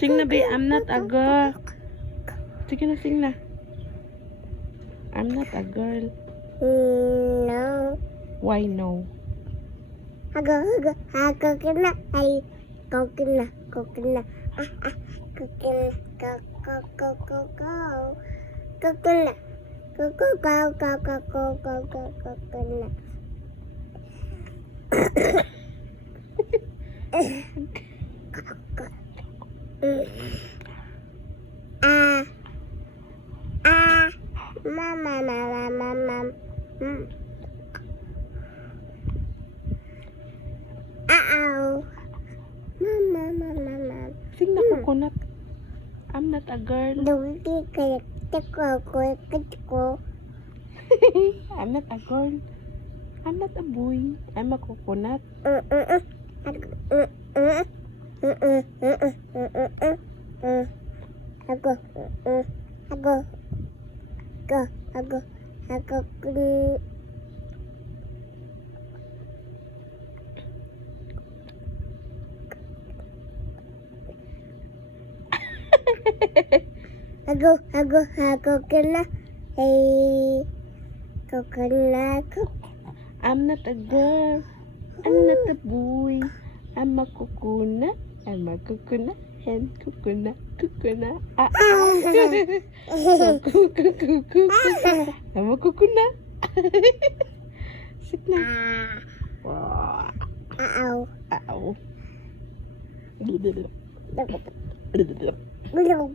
Sing na, be. I'm not a girl. Sige na, sing na. I'm not a girl. No. Why no? Ako kina. Ay, kina. Kina. Kina. Mama. Mama. Sing na, coconut. I'm not a girl. Dugi kaya ko. I'm not a girl. I'm not a boy. I'm a coconut. Ako. Ako kina. Hey, coconut. I'm not a girl. I'm not a boy. I'm a coconut. I'm a coconut. And coconut. Ah. I'm a coconut. Sit na. Ow. Belum.